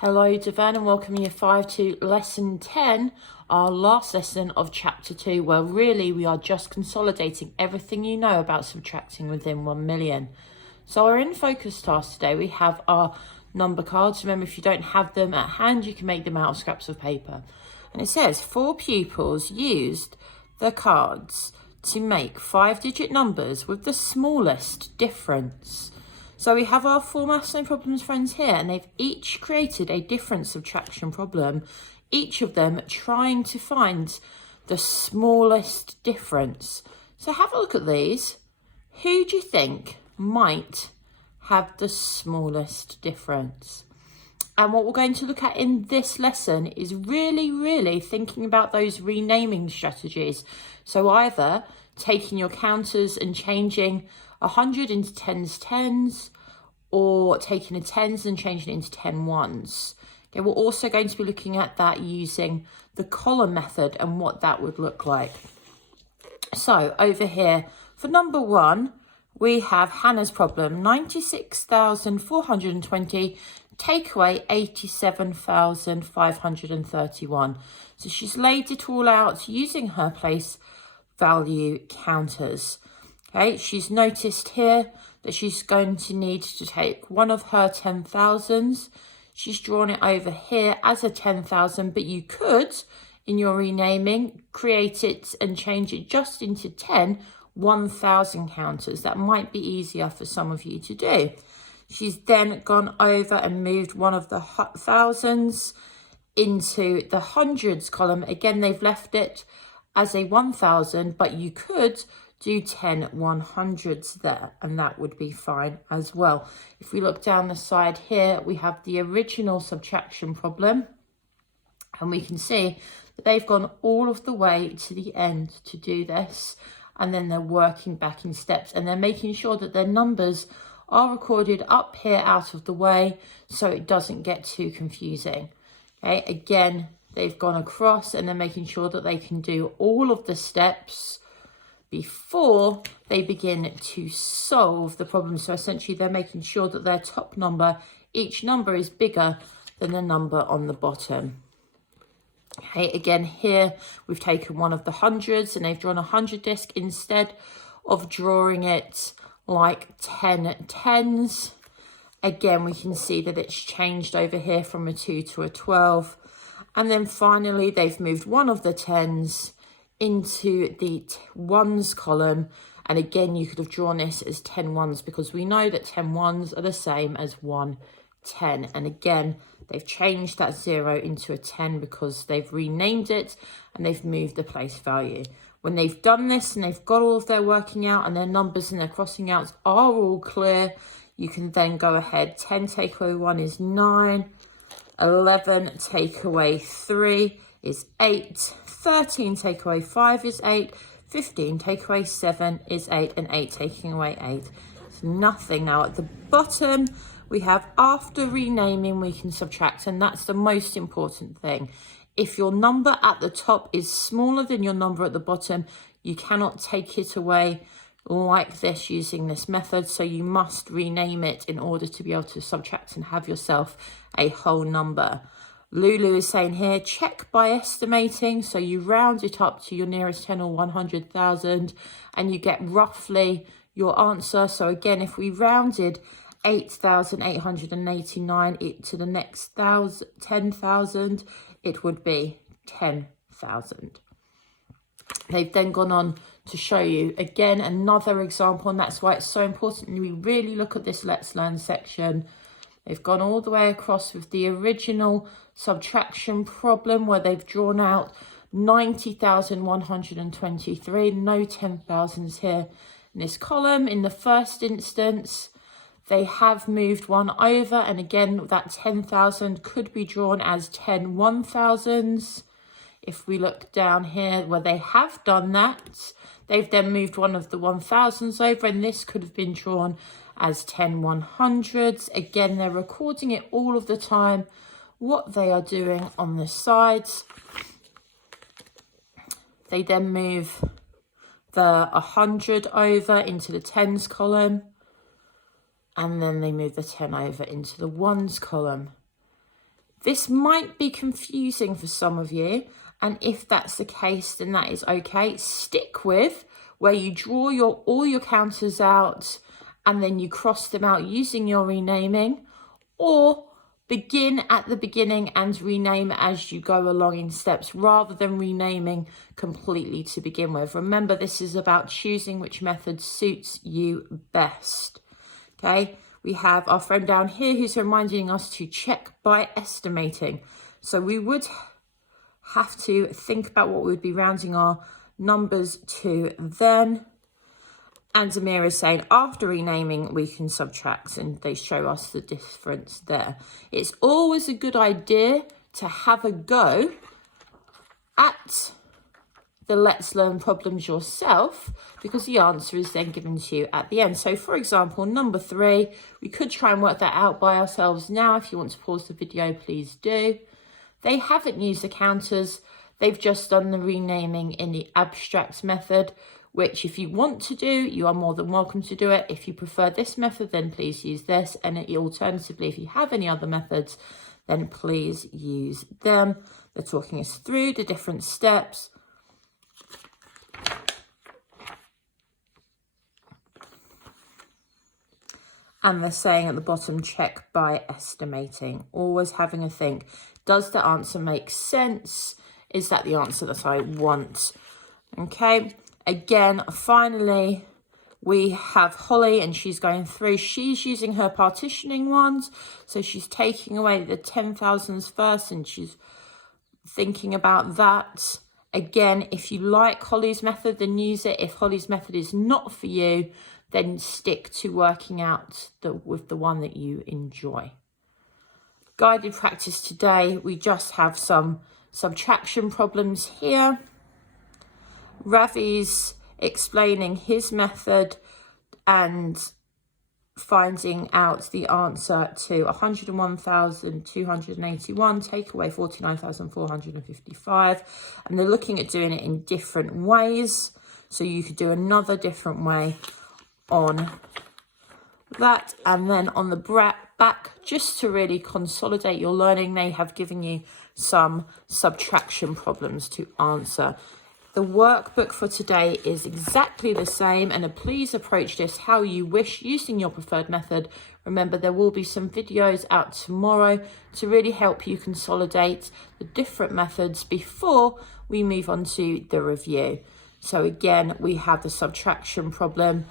Hello Devon and welcome year 5 to lesson 10, our last lesson of chapter 2, where really we are just consolidating everything you know about subtracting within 1 million. So our in focus task today, we have our number cards. Remember, if you don't have them at hand, you can make them out of scraps of paper. And it says 4 pupils used the cards to make 5-digit numbers with the smallest difference. So we have our 4 maths no problems friends here, and they've each created a different subtraction problem, each of them trying to find the smallest difference. So have a look at these. Who do you think might have the smallest difference? And what we're going to look at in this lesson is really thinking about those renaming strategies. So either taking your counters and changing 100 into tens, or taking a tens and changing it into 10 ones. Okay, we're also going to be looking at that using the column method and what that would look like. So over here, for number 1, we have Hannah's problem, 96,420, take away 87,531. So she's laid it all out using her place value counters. Okay, she's noticed here that she's going to need to take one of her 10,000s. She's drawn it over here as a 10,000, but you could, in your renaming, create it and change it just into 10 1,000 counters. That might be easier for some of you to do. She's then gone over and moved one of the thousands into the hundreds column. Again, they've left it as a 1,000, but you could do 10 100s there, and that would be fine as well. If we look down the side here, we have the original subtraction problem, and we can see that they've gone all of the way to the end to do this, and then they're working back in steps, and they're making sure that their numbers are recorded up here out of the way so it doesn't get too confusing. Okay, again, they've gone across and they're making sure that they can do all of the steps before they begin to solve the problem. So essentially they're making sure that their top number, each number is bigger than the number on the bottom. Okay, again here we've taken one of the hundreds and they've drawn a 100 disc instead of drawing it like 10 tens. Again, we can see that it's changed over here from a 2 to a 12. And then finally they've moved one of the tens into the ones column, and again you could have drawn this as 10 ones because we know that 10 ones are the same as 1 10, and again they've changed that 0 into a 10 because they've renamed it and they've moved the place value. When they've done this and they've got all of their working out and their numbers and their crossing outs are all clear, you can then go ahead. 10 take away 1 is 9, 11 take away 3 is 8, 13 take away 5 is 8, 15 take away 7 is 8, and 8 taking away 8 is nothing. Now at the bottom we have, after renaming, we can subtract, and that's the most important thing. If your number at the top is smaller than your number at the bottom, you cannot take it away like this using this method, so you must rename it in order to be able to subtract and have yourself a whole number. Lulu is saying here, check by estimating. So you round it up to your nearest 10 or 100,000 and you get roughly your answer. So again, if we rounded 8,889 to the next 10,000, it would be 10,000. They've then gone on to show you again another example, and that's why it's so important we really look at this Let's Learn section. They've gone all the way across with the original subtraction problem where they've drawn out 90,123, no 10,000s here in this column. In the first instance, they have moved one over, and again, that 10,000 could be drawn as 10 1,000s. If we look down here where they have done that, they've then moved one of the 1,000s over, and this could have been drawn as 10 100s. Again, they're recording it all of the time, what they are doing on the sides. They then move the 100 over into the tens column, and then they move the 10 over into the ones column. This might be confusing for some of you, and if that's the case, then that is okay. Stick with where you draw all your counters out and then you cross them out using your renaming, or begin at the beginning and rename as you go along in steps rather than renaming completely to begin with. Remember, this is about choosing which method suits you best. Okay, we have our friend down here who's reminding us to check by estimating. So we would have to think about what we would be rounding our numbers to then. And Amira is saying after renaming, we can subtract, and they show us the difference there. It's always a good idea to have a go at the Let's Learn problems yourself, because the answer is then given to you at the end. So for example, number 3, we could try and work that out by ourselves now. If you want to pause the video, please do. They haven't used the counters. They've just done the renaming in the abstract method, which if you want to do, you are more than welcome to do it. If you prefer this method, then please use this. And alternatively, if you have any other methods, then please use them. They're talking us through the different steps. And they're saying at the bottom, check by estimating. Always having a think. Does the answer make sense? Is that the answer that I want? Okay. Again, finally, we have Holly, and she's going through. She's using her partitioning ones. So she's taking away the 10,000s first, and she's thinking about that. Again, if you like Holly's method, then use it. If Holly's method is not for you, then stick to working out with the one that you enjoy. Guided practice today, we just have some subtraction problems here. Ravi's explaining his method and finding out the answer to 101,281, take away 49,455. And they're looking at doing it in different ways. So you could do another different way on that. And then on the back, just to really consolidate your learning, they have given you some subtraction problems to answer. The workbook for today is exactly the same, and please approach this how you wish using your preferred method. Remember, there will be some videos out tomorrow to really help you consolidate the different methods before we move on to the review. So again, we have the subtraction problem,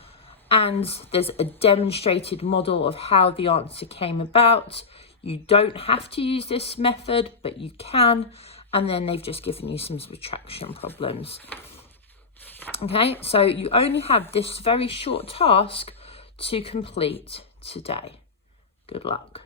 and there's a demonstrated model of how the answer came about. You don't have to use this method, but you can. And then they've just given you some subtraction problems. Okay, so you only have this very short task to complete today. Good luck.